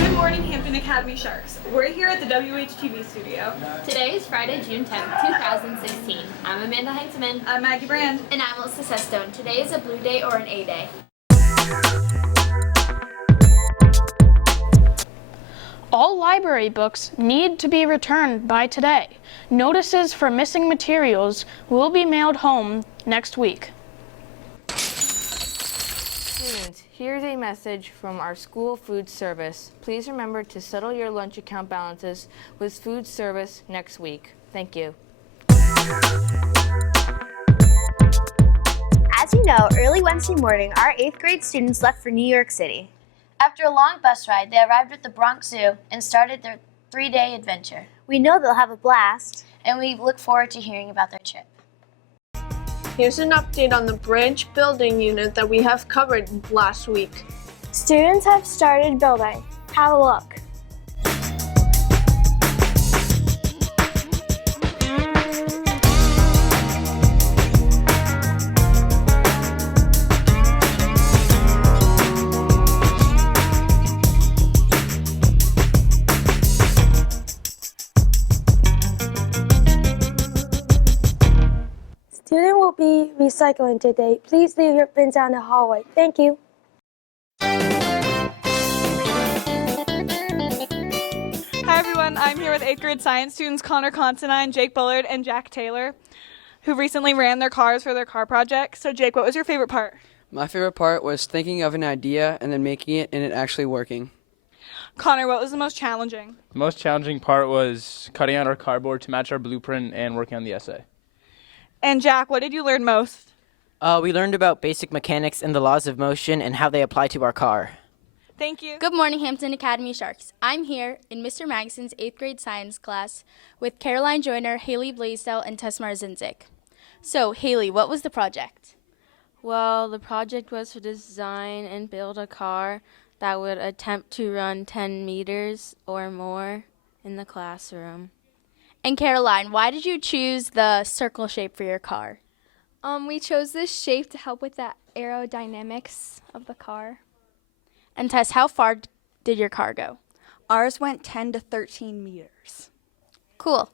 Good morning, Hampton Academy Sharks. We're here at the WHTV studio. Today is Friday, June 10th, 2016. I'm Amanda Heinzman. I'm Maggie Brand. And I'm Alyssa Sestone. Today is a blue day or an A day. All library books need to be returned by today. Notices for missing materials will be mailed home next week. Students, here's a message from our school food service. Please remember to settle your lunch account balances with food service next week. Thank you. As you know, early Wednesday morning, our 8th grade students left for New York City. After a long bus ride, they arrived at the Bronx Zoo and started their 3-day adventure. We know they'll have a blast, and we look forward to hearing about their trip. Here's an update on the branch building unit that we have covered last week. Students have started building. Have a look. Student will be recycling today. Please leave your bins down the hallway. Thank you. Hi everyone, I'm here with 8th grade science students Connor Considine, Jake Bullard, and Jack Taylor, who recently ran their cars for their car project. So Jake, what was your favorite part? My favorite part was thinking of an idea and then making it and it actually working. Connor, what was the most challenging? The most challenging part was cutting out our cardboard to match our blueprint and working on the essay. And Jack, what did you learn most? We learned about basic mechanics and the laws of motion and how they apply to our car. Thank you. Good morning, Hampton Academy Sharks. I'm here in Mr. Magson's 8th grade science class with Caroline Joyner, Haley Blaisdell, and Tesmar Zinzik. So, Haley, what was the project? Well, the project was to design and build a car that would attempt to run 10 meters or more in the classroom. And Caroline, why did you choose the circle shape for your car? We chose this shape to help with the aerodynamics of the car. And Tess, how far did your car go? Ours went 10 to 13 meters. Cool.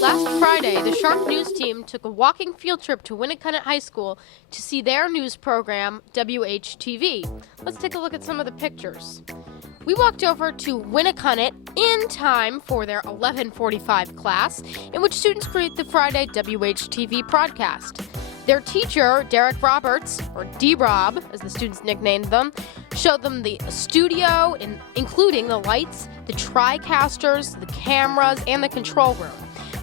Last Friday, the Shark News team took a walking field trip to Winnicott High School to see their news program, WHTV. Let's take a look at some of the pictures. We walked over to Winnicott in time for their 11:45 class, in which students create the Friday WHTV broadcast. Their teacher, Derek Roberts, or D-Rob, as the students nicknamed them, showed them the studio, including the lights, the TriCasters, the cameras, and the control room.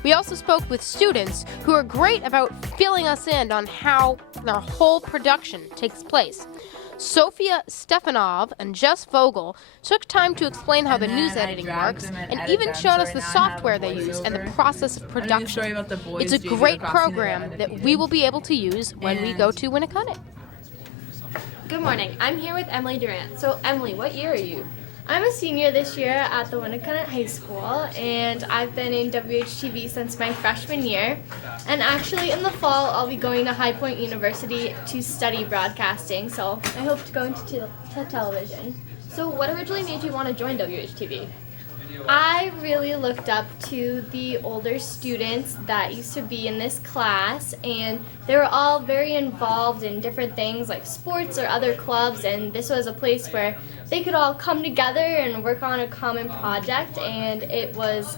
We also spoke with students who are great about filling us in on how their whole production takes place. Sophia Stefanov and Jess Vogel took time to explain how the news editing works and even showed us the software they use and the process of production. It's a great program that we will be able to use when we go to Winnicott. Good morning. I'm here with Emily Durant. So, Emily, what year are you? I'm a senior this year at the Winnicott High School, and I've been in WHTV since my freshman year. And actually, in the fall, I'll be going to High Point University to study broadcasting, so I hope to go into television. So what originally made you want to join WHTV? I really looked up to the older students that used to be in this class, and they were all very involved in different things like sports or other clubs, and this was a place where they could all come together and work on a common project, and it was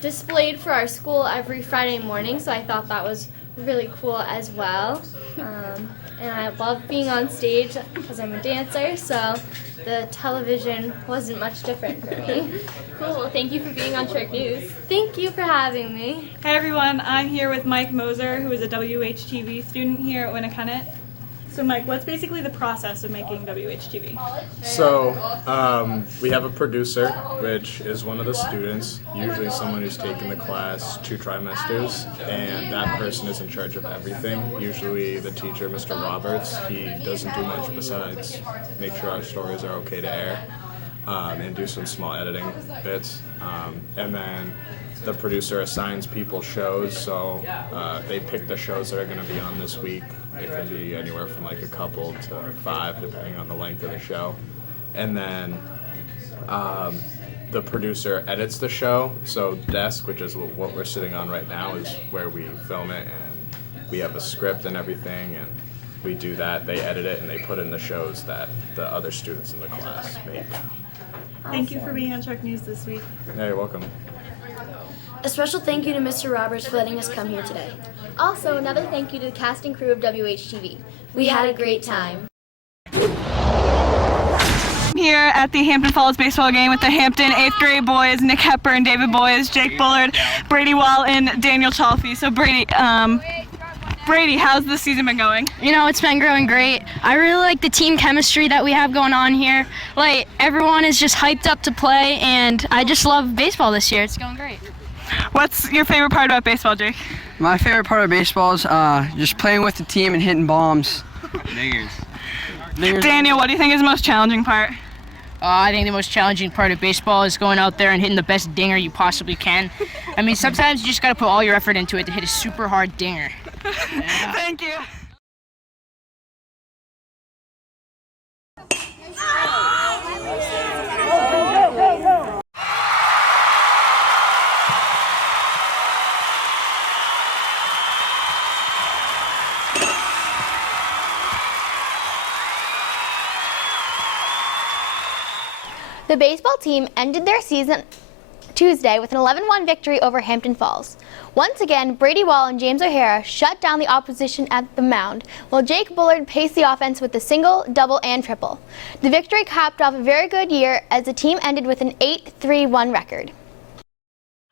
displayed for our school every Friday morning, so I thought that was really cool as well. And I love being on stage because I'm a dancer, so the television wasn't much different for me. Cool. Well, thank you for being on Shark News. Thank you for having me. Hi everyone, I'm here with Mike Moser, who is a WHTV student here at Winnacunnet. So Mike, what's basically the process of making WHTV? So we have a producer, which is one of the students, usually someone who's taken the class 2 trimesters, and that person is in charge of everything. Usually the teacher, Mr. Roberts, he doesn't do much besides make sure our stories are okay to air and do some small editing bits. And then the producer assigns people shows, so they pick the shows that are going to be on this week. It can be anywhere from like a couple to 5, depending on the length of the show. And then the producer edits the show. So desk, which is what we're sitting on right now, is where we film it, and we have a script and everything, and we do that. They edit it and they put in the shows that the other students in the class make. Thank you for being on Shark News this week. Yeah, you're welcome. A special thank you to Mr. Roberts for letting us come here today. Also, another thank you to the cast and crew of WHTV. We had a great time. I'm here at the Hampton Falls baseball game with the Hampton 8th grade boys, Nick Hepburn, David Boyes, Jake Bullard, Brady Wall, and Daniel Chalfie. So Brady, how's the season been going? You know, it's been growing great. I really like the team chemistry that we have going on here. Like, everyone is just hyped up to play, and I just love baseball this year. It's going great. What's your favorite part about baseball, Jake? My favorite part of baseball is just playing with the team and hitting bombs. Dingers. Daniel, what do you think is the most challenging part? I think the most challenging part of baseball is going out there and hitting the best dinger you possibly can. I mean, sometimes you just got to put all your effort into it to hit a super hard dinger. Yeah. Thank you. The baseball team ended their season Tuesday with an 11-1 victory over Hampton Falls. Once again, Brady Wall and James O'Hara shut down the opposition at the mound, while Jake Bullard paced the offense with a single, double, and triple. The victory capped off a very good year as the team ended with an 8-3-1 record.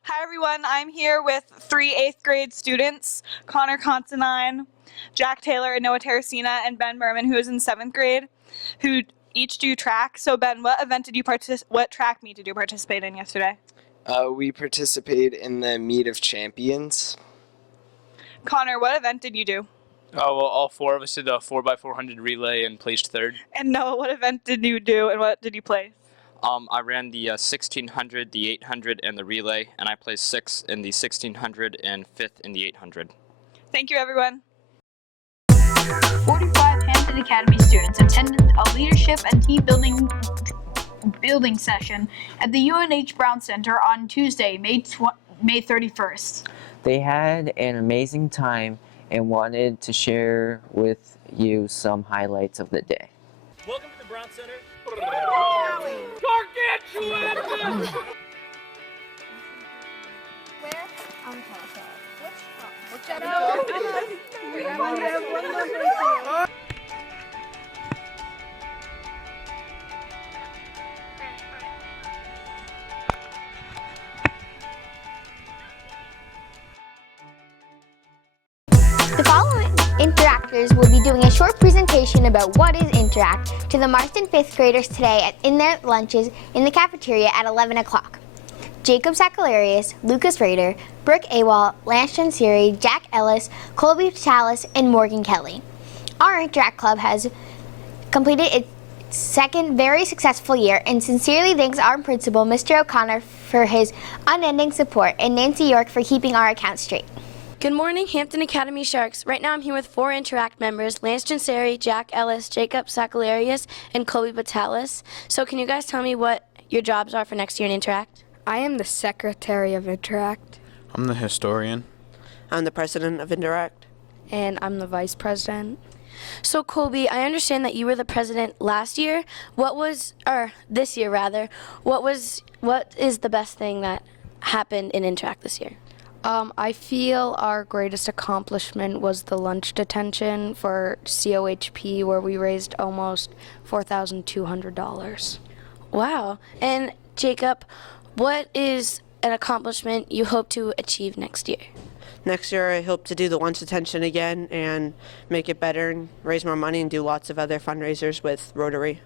Hi everyone, I'm here with 3 8th grade students, Connor Constantine, Jack Taylor, and Noah Terracina, and Ben Berman, who is in 7th grade, who each do track. So Ben, what track meet did you participate in yesterday? We participated in the Meet of Champions. Connor, what event did you do? Oh, well, all 4 of us did a 4x400 relay and placed 3rd. And Noah, what event did you do and what did you place? I ran the 1600, the 800, and the relay, and I placed 6th in the 1600 and 5th in the 800. Thank you, everyone. 45 Hampton Academy students attended a leadership and team building session at the UNH Brown Center on Tuesday, May 31st. They had an amazing time and wanted to share with you some highlights of the day. Welcome to the Brown Center. Gargantuan! Where? On top. Which Shut up! The following interactors will be doing a short presentation about what is Interact to the Marston 5th graders today in their lunches in the cafeteria at 11 o'clock. Jacob Sakalarius, Lucas Rader, Brooke Awal, Lance Chansiri, Jack Ellis, Colby Talis, and Morgan Kelly. Our Interact Club has completed its second very successful year and sincerely thanks our principal, Mr. O'Connor, for his unending support and Nancy York for keeping our accounts straight. Good morning, Hampton Academy Sharks. Right now I'm here with 4 Interact members, Lance Chansiri, Jack Ellis, Jacob Sakalarius, and Colby Batalis. So can you guys tell me what your jobs are for next year in Interact? I am the secretary of Interact. I'm the historian. I'm the president of Interact. And I'm the vice president. So Colby, I understand that you were the president last year. This year rather. What is the best thing that happened in Interact this year? I feel our greatest accomplishment was the lunch detention for COHP, where we raised almost $4,200. Wow. And Jacob, what is an accomplishment you hope to achieve next year? Next year, I hope to do the lunch detention again and make it better and raise more money and do lots of other fundraisers with Rotary.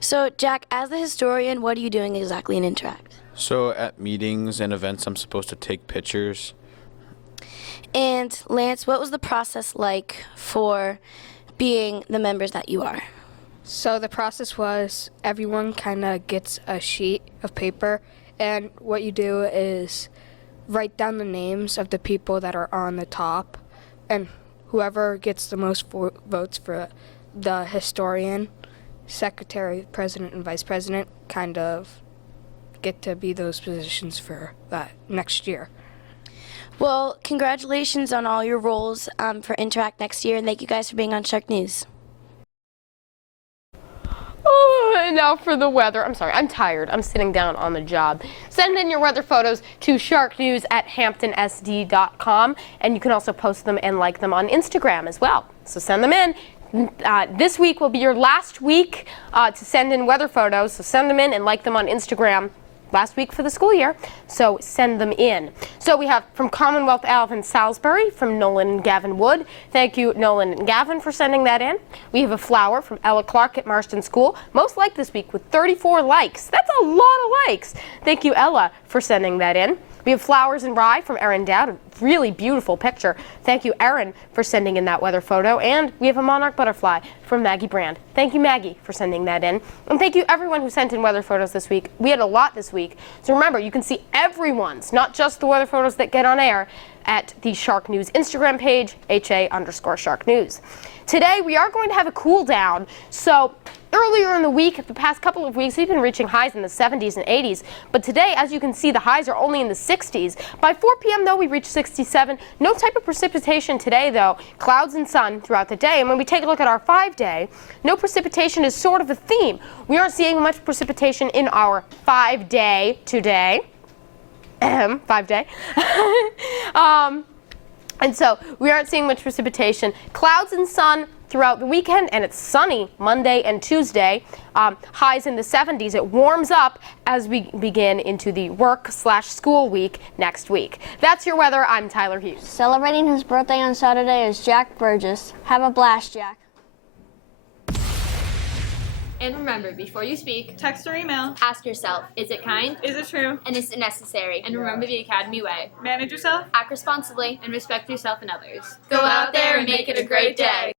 So, Jack, as the historian, what are you doing exactly in Interact? So at meetings and events, I'm supposed to take pictures. And Lance, what was the process like for being the members that you are? So the process was everyone kind of gets a sheet of paper, and what you do is write down the names of the people that are on the top, and whoever gets the most votes for the historian, secretary, president, and vice president kind of get to be those positions for that next year. Well, congratulations on all your roles for Interact next year, and thank you guys for being on Shark News. And now for the weather. I'm sorry, I'm tired. I'm sitting down on the job. Send in your weather photos to sharknews@hamptonsd.com, and you can also post them and like them on Instagram as well. So send them in. This week will be your last week to send in weather photos, so send them in and like them on Instagram. Last week for the school year, so send them in. So we have from Commonwealth Alvin Salisbury, from Nolan and Gavin Wood. Thank you, Nolan and Gavin, for sending that in. We have a flower from Ella Clark at Marston School, most liked this week with 34 likes. That's a lot of likes. Thank you, Ella, for sending that in. We have flowers and rye from Erin Dowd, a really beautiful picture. Thank you, Erin, for sending in that weather photo. And we have a monarch butterfly from Maggie Brand. Thank you, Maggie, for sending that in. And thank you, everyone who sent in weather photos this week. We had a lot this week. So remember, you can see everyone's, not just the weather photos that get on air, at the Shark News Instagram page, HA_Shark News. Today, we are going to have a cool down. So earlier in the week, the past couple of weeks, we've been reaching highs in the 70s and 80s. But today, as you can see, the highs are only in the 60s. By 4 p.m., though, we reach 67. No type of precipitation today, though. Clouds and sun throughout the day. And when we take a look at our 5-day, no precipitation is sort of a theme. We aren't seeing much precipitation in our 5-day today. 5-day. And so we aren't seeing much precipitation. Clouds and sun throughout the weekend, and it's sunny Monday and Tuesday. Highs in the 70s. It warms up as we begin into the work/school week next week. That's your weather. I'm Tyler Hughes. Celebrating his birthday on Saturday is Jack Burgess. Have a blast, Jack. And remember, before you speak, text or email, ask yourself, is it kind? Is it true? And is it necessary? And remember the Academy way. Manage yourself, act responsibly, and respect yourself and others. Go out there and make it a great day.